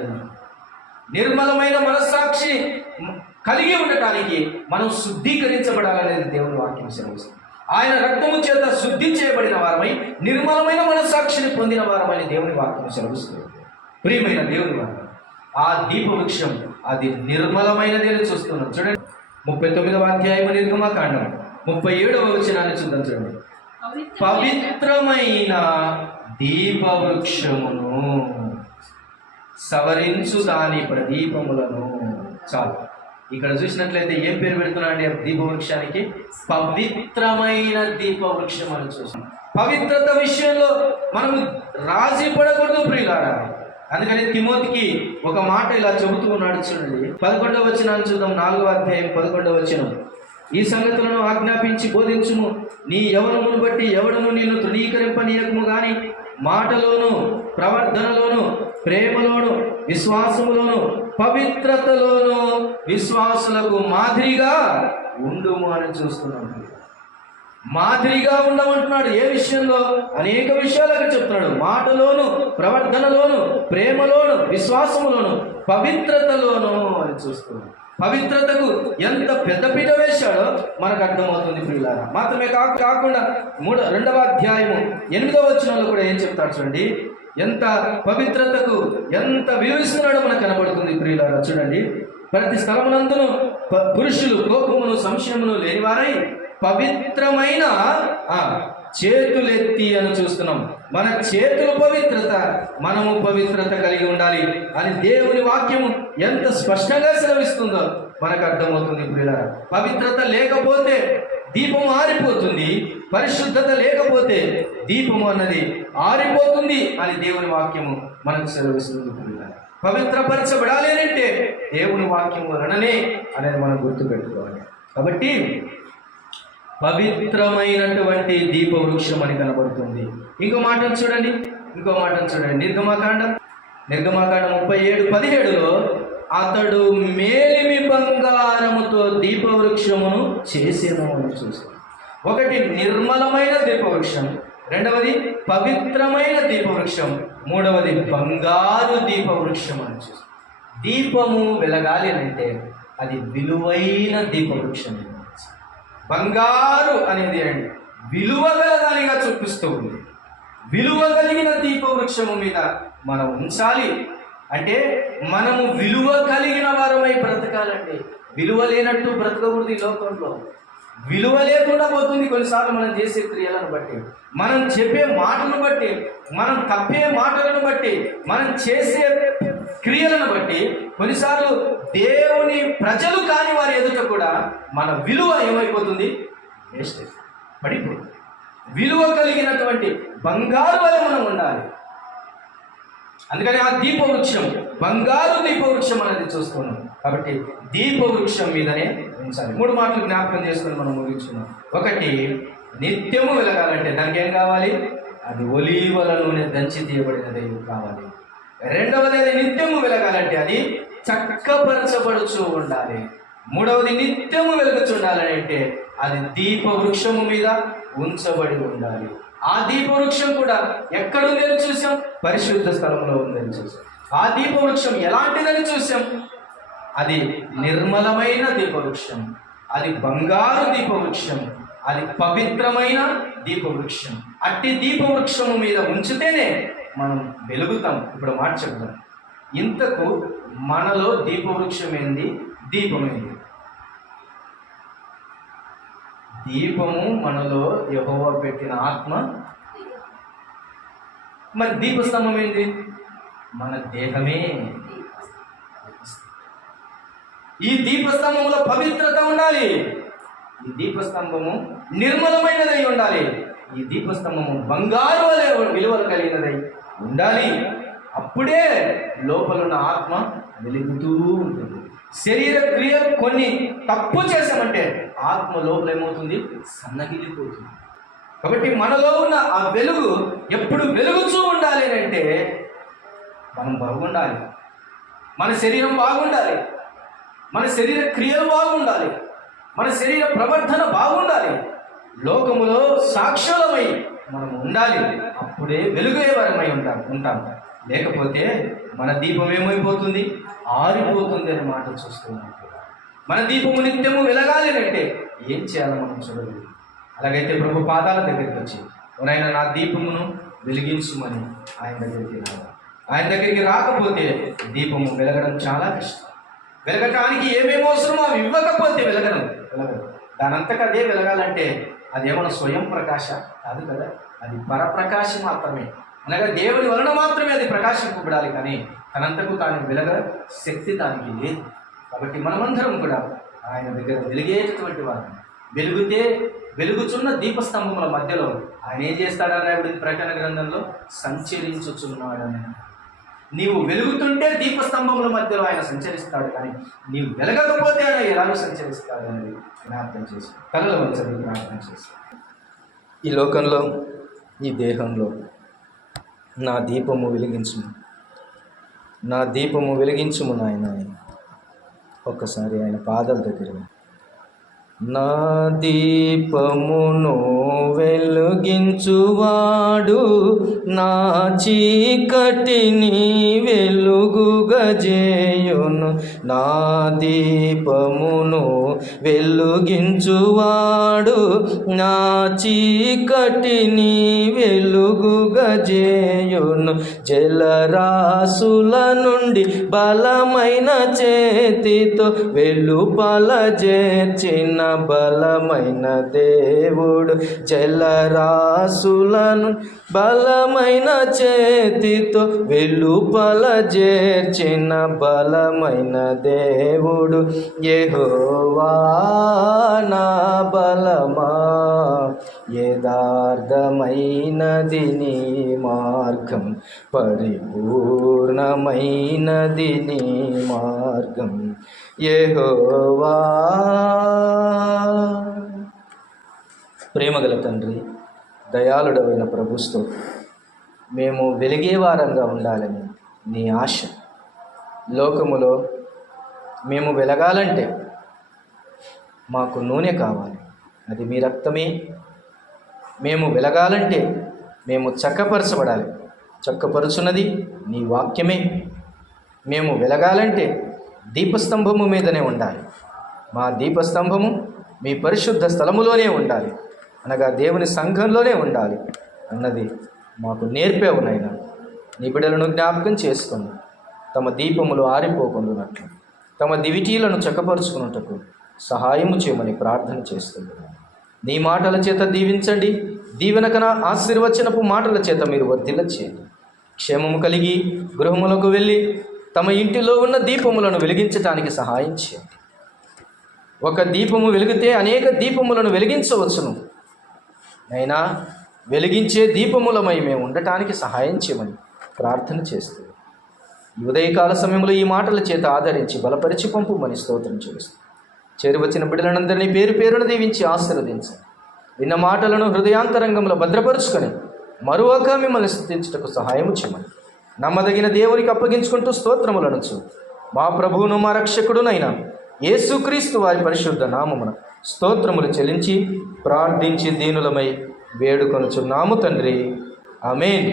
నిర్మలమైన మనస్సాక్షి కలిగి ఉండటానికి మనం శుద్ధీకరించబడాలనేది దేవుని వాక్యం సెలవుస్తుంది. ఆయన రక్తము చేత శుద్ధి చేయబడిన వారమై నిర్మలమైన మనస్సాక్షిని పొందిన వారమని దేవుని వాక్యం సెలవుస్తుంది. ప్రియమైన దేవుని వాక్యం, ఆ దీప వృక్షం అది నిర్మలమైనది అని చూస్తున్నాం. చూడండి, 39వ అధ్యాయం నిర్గమకాండం 37వ వచనాన్ని చూద్దాం. చూడండి, పవిత్రమైన దీపవృక్షమును సవరించు దాని ప్రదీపములను. చాలు, ఇక్కడ చూసినట్లయితే ఏం పేరు పెడుతున్నా అండి దీపవృక్షానికి? పవిత్రమైన దీపవృక్షం అని చూస్తాం. పవిత్రత విషయంలో మనము రాజీ పడకూడదు ప్రియులారా. అందుకని తిమోతికి ఒక మాట ఇలా చెబుతూ ఉన్నాడు. చూడండి, 11వ వచనాన్ని చూద్దాం. 4వ అధ్యాయం 11వ వచనం. ఈ సంగతులను ఆజ్ఞాపించి బోధించుము. నీ యవనమును బట్టి ఎవడును నిన్ను తృణీకరింపనీయకము గాని మాటలోను, ప్రవర్తనలోను, ప్రేమలోను, విశ్వాసములోను, పవిత్రతలోను విశ్వాసులకు మాదిరిగా ఉండుము అని చూస్తున్నాడు. మాదిరిగా ఉండమంటున్నాడు. ఏ విషయంలో? అనేక విషయాలకు చెప్తున్నాడు. మాటలోను, ప్రవర్తనలోను, ప్రేమలోను, విశ్వాసములోను, పవిత్రతలోను అని చూస్తున్నాడు. పవిత్రతకు ఎంత పెద్దపీట వేశాడో మనకు అర్థమవుతుంది ప్రియులారా. మాత్రమే కాకుండా 2వ అధ్యాయము 8వ వచనంలో కూడా ఏం చెప్తాడు చూడండి. ఎంత పవిత్రతకు ఎంత విలువిస్తున్నాడో మనకు కనబడుతుంది ప్రియులారా. చూడండి, ప్రతి స్థలమునందును పురుషులు కోపమును సంశయమును లేనివారై పవిత్రమైన చేతులెత్తి అని చూస్తున్నాం. మన చేతుల పవిత్రత, మనము పవిత్రత కలిగి ఉండాలి అని దేవుని వాక్యము ఎంత స్పష్టంగా సెలవిస్తుందో మనకు అర్థమవుతుంది ప్రియులారా. పవిత్రత లేకపోతే దీపము ఆరిపోతుంది. పరిశుద్ధత లేకపోతే దీపము అన్నది ఆరిపోతుంది అని దేవుని వాక్యము మనకు సెలవిస్తుంది ప్రియులారా. పవిత్రపరచబడాలి అంటే దేవుని వాక్యం వలననే అనేది మనం గుర్తుపెట్టుకోవాలి. కాబట్టి పవిత్రమైనటువంటి దీపవృక్షం అని కనబడుతుంది. ఇంకో మాటను చూడండి. నిర్గమకాండం 37:17లో అతడు మేలిమి బంగారముతో దీపవృక్షమును చేసేను అని చూస్తాం. ఒకటి నిర్మలమైన దీపవృక్షం, రెండవది పవిత్రమైన దీపవృక్షం, మూడవది బంగారు దీపవృక్షం అని చూస్తాం. దీపము వెలగాలి అంటే అది విలువైన దీపవృక్షం. బంగారు అనేది విలువ గలదానిగా చూపిస్తూ ఉంది. విలువ కలిగిన దీపవృక్షము మీద మనం ఉంచాలి అంటే మనము విలువ కలిగిన వారమై బ్రతకాలండి. విలువ లేనట్టు బ్రతకకూడదు ఈ లోకంలో. విలువ లేకుండా పోతుంది కొన్నిసార్లు మనం చేసే క్రియలను బట్టి, మనం చెప్పే మాటలను బట్టి, మనం తప్పే మాటలను బట్టి, మనం చేసే క్రియలను బట్టి కొన్నిసార్లు దేవుని ప్రజలు కాని వారి ఎదుట కూడా మన విలువ ఏమైపోతుంది? వేస్ట్ పడిపోతుంది. విలువ కలిగినటువంటి బంగారు వలె మనం ఉండాలి. అందుకని ఆ దీపవృక్షం బంగారు దీపవృక్షం అనేది చూస్తున్నాం. కాబట్టి దీపవృక్షం మీదనే ఉంచాలి. 3 మాటలు జ్ఞాపకం చేసుకుని మనం ముగించుకున్నాం. ఒకటి, నిత్యము వెలగాలంటే దానికి ఏం కావాలి? అది ఒలీవల నూనె దంచి తీయబడినది కావాలి. రెండవది, అది నిత్యము వెలగాలంటే అది చక్కపరచబడుచు ఉండాలి. మూడవది, నిత్యము వెలుగుచుండాలని అంటే అది దీపవృక్షము మీద ఉంచబడి ఉండాలి. ఆ దీపవృక్షం కూడా ఎక్కడుందని చూసాం? పరిశుద్ధ స్థలంలో ఉందని చూసాం. ఆ దీపవృక్షం ఎలాంటిదని చూసాం? అది నిర్మలమైన దీపవృక్షం, అది బంగారు దీపవృక్షం, అది పవిత్రమైన దీపవృక్షం. అట్టి దీపవృక్షము మీద ఉంచితేనే మనం వెలుగుతాం. ఇప్పుడు మాట చెప్తాం, ఇంతకు మనలో దీపవృక్షం ఏంది, దీపమేంది? దీపము మనలో యెహోవా పెట్టిన ఆత్మ. మరి దీపస్తంభం ఏంది? మన దేహమే. ఈ దీపస్తంభంలో పవిత్రత ఉండాలి. ఈ దీపస్తంభము నిర్మలమైనదై ఉండాలి. ఈ దీపస్తంభము బంగారు వలె విలువలు కలిగినదై ఉండాలి. అప్పుడే లోపలున్న ఆత్మ వెలుగుతూ ఉంటుంది. శరీర క్రియలు కొన్ని తప్పు చేసామంటే ఆత్మ లోపల ఏమవుతుంది, సన్నగిలిపోతుంది. కాబట్టి మనలో ఉన్న ఆ వెలుగు ఎప్పుడు వెలుగుతూ ఉండాలి అంటే మనం బాగుండాలి, మన శరీరం బాగుండాలి, మన శరీర క్రియలు బాగుండాలి, మన శరీర ప్రవర్తన బాగుండాలి, లోకములో సాక్షులమై మనం ఉండాలి. అప్పుడే వెలుగేవారమై ఉంటాం. లేకపోతే మన దీపం ఏమైపోతుంది, ఆరిపోతుంది అనే మాట చూస్తున్నాం. మన దీపము నిత్యము వెలగాలి అంటే ఏం చేయాలో మనం చూడలేదు. అలాగైతే ప్రభు పాదాల దగ్గరికి వచ్చి, ఎవరైనా నా దీపమును వెలిగించుమని ఆయన దగ్గరికి రావాలి. ఆయన దగ్గరికి రాకపోతే దీపము వెలగడం చాలా కష్టం. వెలగటానికి ఏమేమి అవసరమో అవి ఇవ్వకపోతే వెలగదు. దానంతకు అదే వెలగాలంటే అదేమన్నా స్వయం ప్రకాశ కాదు కదా, అది పరప్రకాశ మాత్రమే. అనగా దేవుని వలన మాత్రమే అది ప్రకాశింపబడాలి, కానీ తనంతకు తాను వెలగ శక్తి దానికి లేదు. కాబట్టి మనమందరం కూడా ఆయన దగ్గర వెలిగేటటువంటి వారు. వెలుగుతే వెలుగుచున్న దీపస్తంభముల మధ్యలో ఆయన ఏం చేస్తాడని ప్రకటన గ్రంథంలో సంచరించుచున్నాడని. నీవు వెలుగుతుంటే దీపస్తంభముల మధ్యలో ఆయన సంచరిస్తాడు, కానీ నీవు వెలగకపోతే ఆయన ఎలాగో సంచరిస్తాడు అనేది జ్ఞాపకం చేసి కళలో వచ్చి జ్ఞాపకం చేసి, ఈ లోకంలో ఈ దేహంలో నా దీపము వెలిగించుము, నా దీపము వెలిగించుము నాయన. ఒక్కసారి ఆయన పాదాల దగ్గర, నా దీపమును వెలుగించువాడు నా చీకటిని వెలుగుగజేయును. నా దీపమును వెలుగించువాడు నా చీకటిని వెలుగుగజేయును. జలరాసుల నుండి బలమైన చేతితో వెలుపల చేర్చిన బలమైన దేవుడు, జలరాసులను బలమైన చేతితో వెలుపల చేర్చిన బలమైన దేవుడు. యెహోవా నా బలమా, యథార్థమైనది నీ మార్గం, పరిపూర్ణమైనది నీ మార్గం. యెహోవా. ప్రేమగల తండ్రి, దయాళుడైన ప్రభు స్తోత్రం. మేము వెలిగేవారంగా ఉండాలని నీ ఆశ. లోకములో మేము వెలగాలంటే మాకు నూనె కావాలి, అది మీ రక్తమే. మేము వెలగాలంటే మేము చక్కపరచబడాలి, చక్కపరుచున్నది నీ వాక్యమే. మేము వెలగాలంటే దీపస్తంభము మీదనే ఉండాలి. మా దీపస్తంభము మీ పరిశుద్ధ స్థలములోనే ఉండాలి, అనగా దేవుని సంఘంలోనే ఉండాలి అన్నది మాకు నేర్పేవు నాయనా. నీ బిడ్డలను జ్ఞాపకం చేసుకుని తమ దీపములు ఆరిపోకుండానట్లు తమ దివిటీలను చక్కపరుచుకున్నట్టుకు సహాయము చేయమని ప్రార్థన చేస్తున్నాను. నీ మాటల చేత దీవించండి, దీవెనకన ఆశీర్వచనపు మాటల చేత మీరు వర్ధిల్ల చేయండి. క్షేమము కలిగి గృహములకు వెళ్ళి తమ ఇంటిలో ఉన్న దీపములను వెలిగించటానికి సహాయం చేయండి. ఒక దీపము వెలిగితే అనేక దీపములను వెలిగించవచ్చును. అయినా వెలిగించే దీపములమై మేము ఉండటానికి సహాయం చేయమని ప్రార్థన చేస్తూ ఈ ఉదయకాల సమయంలో ఈ మాటల చేత ఆదరించి బలపరిచి పంపుమని స్తోత్రం చేస్తూ చేరువచ్చిన బిడ్డలందరినీ పేరు పేరున దీవించి ఆశీర్వదించండి. విన్న మాటలను హృదయాంతరంగంలో భద్రపరుచుకొని మరొక మిమ్మల్ని స్తుతించుటకు సహాయము చేయమని నమ్మదగిన దేవునికి అప్పగించుకుంటూ స్తోత్రములనుచు మా ప్రభువును మా రక్షకుడునైనా యేసుక్రీస్తు వారి పరిశుద్ధ నామమున స్తోత్రములు చెల్లించి ప్రార్థించి దీనులమై వేడుకొనుచున్నాము తండ్రి. ఆమేన్.